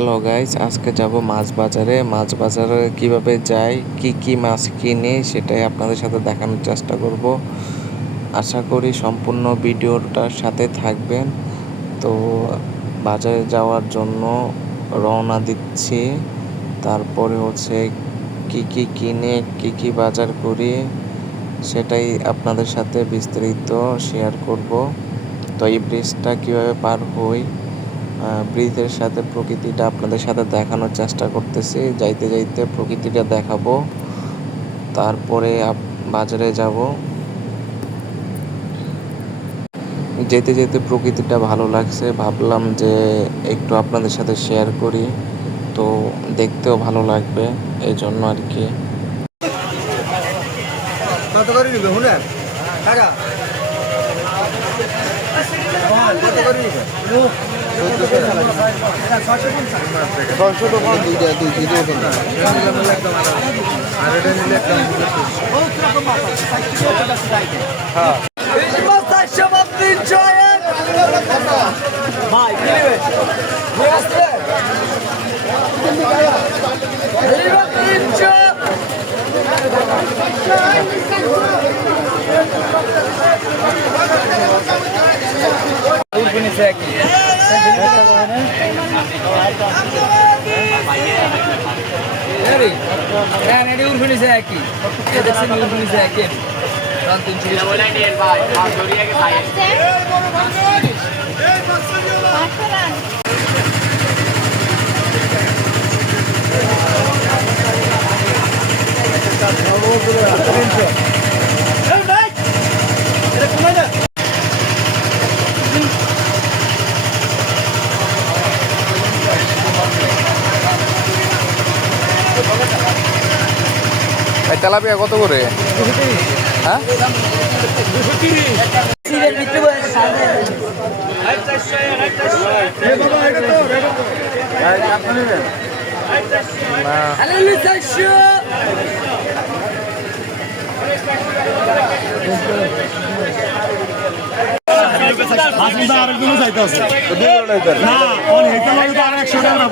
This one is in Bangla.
হ্যালো গাইস, আজকে যাব মাছ বাজারে। মাছ বাজারে কিভাবে যাই, কি কি মাছ কিনে সেটাই আপনাদের সাথে দেখানোর চেষ্টা করব। আশা করি সম্পূর্ণ ভিডিওটার সাথে থাকবেন। তো বাজারে যাওয়ার জন্য রওনা দিচ্ছি। তারপরে কি কি কিনে কি কি বাজার করি সেটাই আপনাদের সাথে বিস্তারিত শেয়ার করব। তো এই ব্রিজটা কীভাবে পার হই, ব্রিজের সাথে প্রকৃতিটা আপনাদের সাথে দেখানোর চেষ্টা করতেছি। যাইতে যাইতে প্রকৃতিটা দেখাবো, তারপরে বাজারে যাব। যেতে যেতে প্রকৃতিটা ভালো লাগছে, ভাবলাম যে একটু আপনাদের সাথে শেয়ার করি, তো দেখতেও ভালো লাগবে, এই জন্য আর কি। কত করে নিবে হুনে টাকা কত করে নিবে 600 টাকা দুইটা দুই কেজি ওখানে আর এটা নিলে একদম হ্যাঁ ভাই কি নেবে নিয়ে আসছে তেলাপিয়া কত করে? হ্যাঁ, আরেকজনও চাইতে আছে না অনেক আর 100 টাকা না